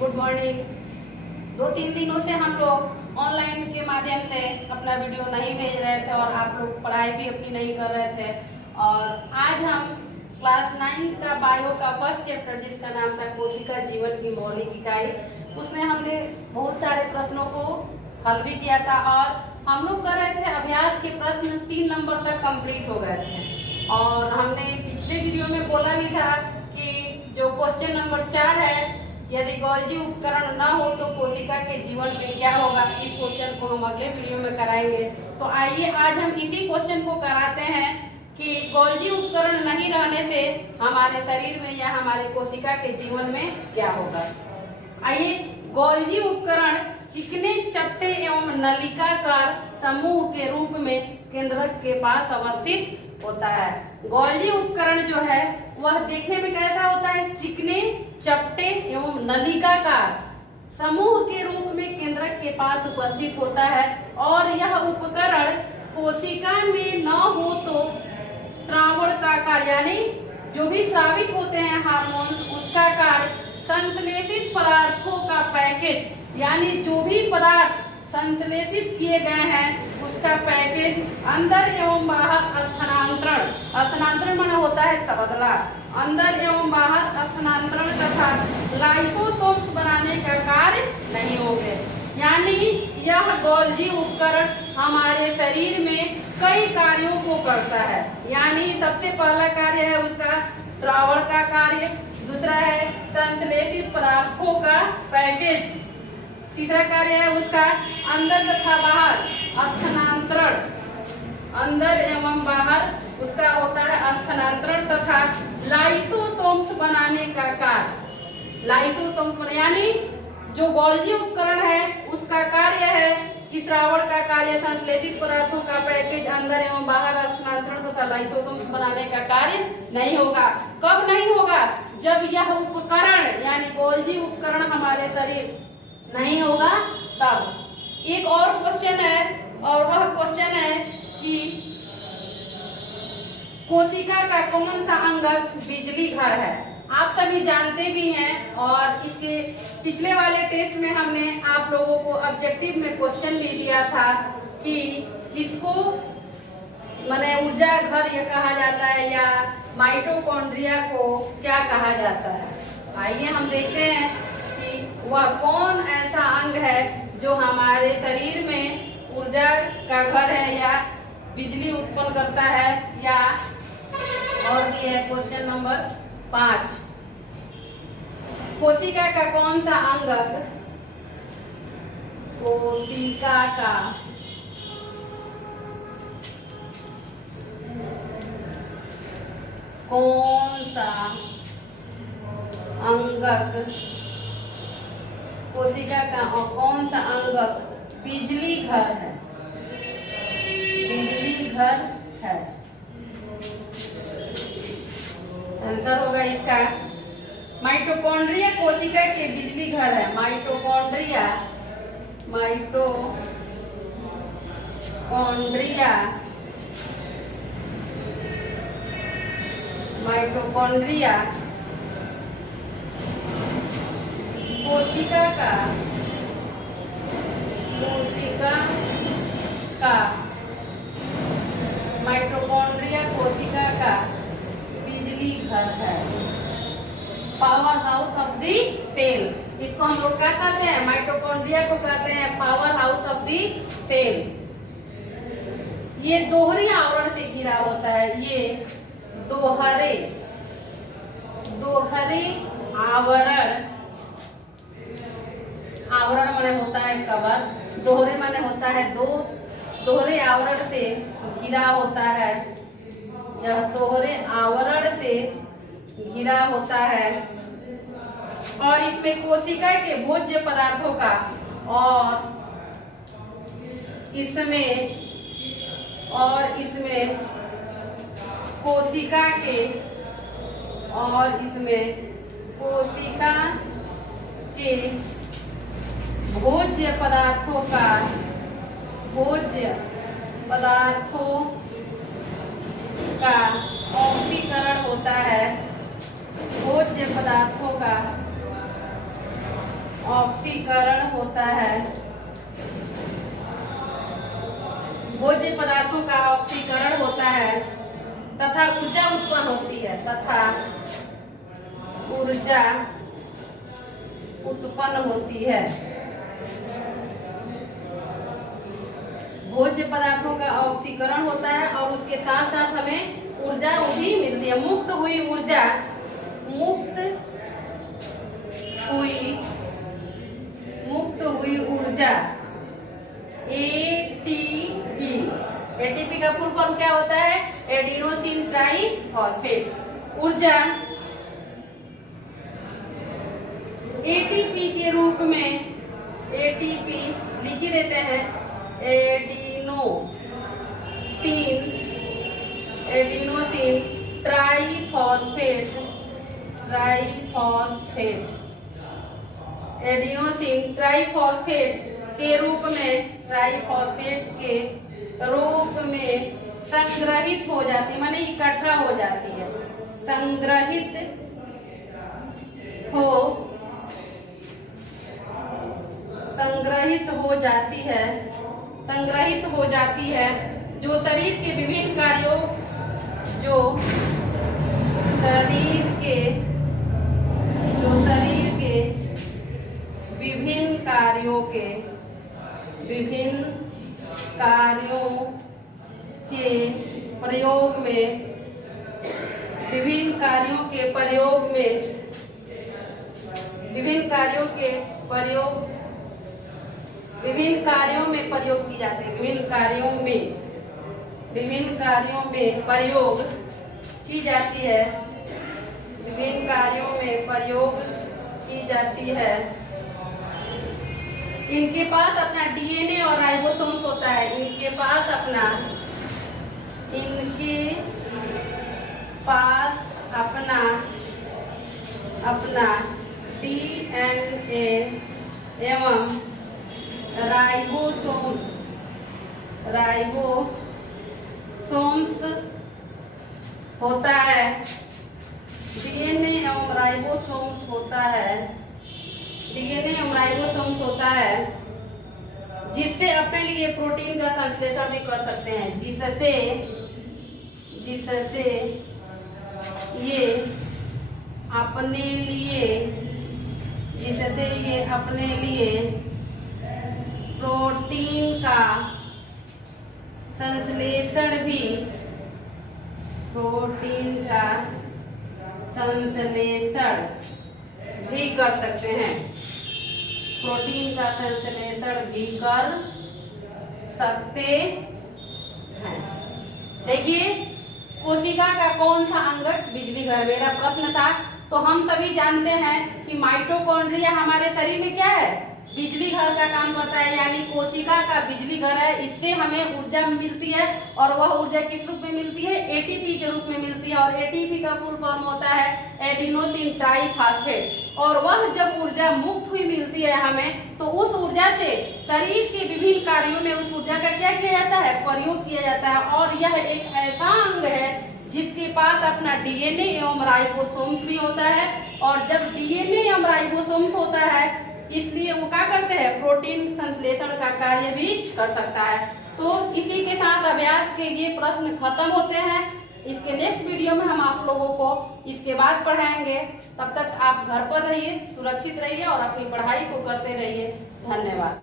Good morning. 2-3 दिनों से हम लोग ऑनलाइन के माध्यम से अपना वीडियो नहीं भेज रहे थे और आप लोग पढ़ाई भी अपनी नहीं कर रहे थे। और आज हम क्लास 9 का बायो का फर्स्ट चैप्टर जिसका नाम था कोशिका जीवन की मौलिक इकाई, उसमें हमने बहुत सारे प्रश्नों को हल भी किया था और हम लोग कर रहे थे अभ्यास के प्रश्न 3 नंबर तक कंप्लीट हो गए थे। और हमने पिछले वीडियो में बोला भी था कि जो क्वेश्चन नंबर 4 है, यदि गोल्जी उपकरण न हो तो कोशिका के जीवन में क्या होगा, इस क्वेश्चन को हम अगले वीडियो में कराएंगे। तो आइए आज हम इसी क्वेश्चन को कराते हैं कि गोल्जी उपकरण नहीं रहने से हमारे शरीर में या हमारे कोशिका के जीवन में क्या होगा। आइए, गोल्जी उपकरण चिकने चपटे एवं नलिकाकार समूह के रूप में केंद्रक के पास अवस्थित होता है। गोल्जी उपकरण जो है वह देखने में कैसा होता है? चिकने चपटे एवं नलिकाकार समूह के रूप में केंद्रक के पास उपस्थित होता है और यह उपकरण कोशिका में न हो तो श्रावण का कार्य, यानी जो भी स्रावित होते हैं हार्मोन्स, उसका कार्य, संश्लेषित पदार्थों का पैकेज, यानी जो भी पदार्थ संश्लेषित किए गए हैं उसका पैकेज, अंदर एवं बाहर स्थानांतरण, स्थानांतरण माना होता है तबादला, अंदर एवं बाहर स्थानांतरण तथा लाइसोसोम्स बनाने का कार्य नहीं होंगे। यानी यह गोल्जी उपकरण हमारे शरीर में कई कार्यों को करता है। यानी सबसे पहला कार्य है उसका श्रावण का कार्य, दूसरा है संश्लेषित पदार्थों का पैकेज, तीसरा कार्य है उसका अंदर तथा बाहर स्थानांतरण, अंदर एवं बाहर उसका होता है स्थानांतरण तथा लाइसोसोम्स बनाने का कार्य। लाइसोसोम्स यानी जो गोल्जी उपकरण है उसका कार्य है कि श्रावण का कार्य, संश्लेषित पदार्थों का पैकेज, अंदर एवं बाहर स्थानांतरण तथा लाइसोसोम्स बनाने का कार्य नहीं होगा। कब नहीं होगा? जब यह उपकरण यानी गोल्जी उपकरण हमारे शरीर नहीं होगा तब। एक और क्वेश्चन है और वह क्वेश्चन है कि कोशिका का कौन सा अंगक बिजली घर है। आप सभी जानते भी हैं और इसके पिछले वाले टेस्ट में हमने आप लोगों को ऑब्जेक्टिव में क्वेश्चन भी दिया था कि किसको माने ऊर्जा घर ये कहा जाता है या माइटोकॉन्ड्रिया को क्या कहा जाता है। आइए हम देखते हैं कि वह कौन ऐसा अंग है जो हमारे शरीर में ऊर्जा का घर है या बिजली उत्पन्न करता है। या और भी है क्वेश्चन नंबर 5, कोशिका का कौन सा अंगक, कोशिका का कौन सा अंगक, कोशिका का और कौन सा अंगक बिजली घर है, बिजली घर है। आंसर होगा इसका माइटोकॉन्ड्रिया कोशिका के बिजली घर है। माइटोकॉन्ड्रिया, माइटोकॉन्ड्रिया, माइटोकॉन्ड्रिया कोशिका का, कोशिका का, माइटोकॉन्ड्रिया कोशिका का बिजली घर है, power house of the cell. इसको हम लोग क्या कहते हैं? माइटोकॉन्ड्रिया को कहते हैं power house of the cell. ये दोहरी आवरण से घिरा होता है, ये दोहरे आवरण, आवरण माने होता है कवर, दोहरे माने होता है दो, दोहरे आवरण से घिरा होता है। यह दोहरे आवरण से घिरा होता है और इसमें कोशिका के भोज्य पदार्थों का और इसमें कोशिका के और इसमें कोशिका के भोज्य पदार्थों का, भोज्य पदार्थों का ऑक्सीकरण होता है, भोज्य पदार्थों का ऑक्सीकरण होता है, भोज्य पदार्थों का ऑक्सीकरण होता है तथा ऊर्जा उत्पन्न होती है, तथा ऊर्जा उत्पन्न होती है। भोज्य पदार्थों का ऑक्सीकरण होता है और उसके साथ साथ हमें ऊर्जा भी मिलती है। मुक्त हुई ऊर्जा एटीपी। एटीपी का फुल फॉर्म क्या होता है? Adenosine triphosphate. ऊर्जा एटीपी के रूप में, एटीपी लिख ही देते हैं, एडिनोसिन ट्राइफॉस्फेट, एडिनोसिन ट्राइफॉस्फेट के रूप में संग्रहित हो जाती, माने इकट्ठा हो जाती है, संग्रहित हो जाती है, जो शरीर के विभिन्न कार्यों के प्रयोग में प्रयोग की जाती है, विभिन्न कार्यों में प्रयोग की जाती है। इनके पास अपना डीएनए और राइबोसोम्स होता है, इनके पास अपना डीएनए एवं राइबोसोम्स होता है, डीएनए एवं राइबोसोम्स होता है, जिससे अपने लिए प्रोटीन का संश्लेषण भी कर सकते हैं, जिससे ये अपने लिए प्रोटीन का संश्लेषण भी कर सकते हैं, देखिए कोशिका का कौन सा अंग बिजली घर, मेरा प्रश्न था। तो हम सभी जानते हैं कि माइटोकॉन्ड्रिया हमारे शरीर में क्या है? बिजली घर का काम करता है, यानी कोशिका का बिजली घर है। इससे हमें ऊर्जा मिलती है और वह ऊर्जा किस रूप में मिलती है? एटीपी के रूप में मिलती है, और एटीपी का फुल फॉर्म होता है एडिनोसिन ट्राइफॉस्फेट। और वह जब ऊर्जा मुक्त हुई मिलती है हमें, तो उस ऊर्जा से शरीर के विभिन्न कार्यों में उस ऊर्जा का क्या किया जाता है? प्रयोग किया जाता है। और यह एक ऐसा अंग है जिसके पास अपना डीएनए एवं राइबोसोम्स भी होता है, और जब डीएनए एवं राइबोसोम्स होता है इसलिए वो क्या करते हैं? प्रोटीन संश्लेषण का कार्य भी कर सकता है। तो इसी के साथ अभ्यास के ये प्रश्न खत्म होते हैं। इसके नेक्स्ट वीडियो में हम आप लोगों को इसके बाद पढ़ाएंगे। तब तक आप घर पर रहिए, सुरक्षित रहिए और अपनी पढ़ाई को करते रहिए। धन्यवाद।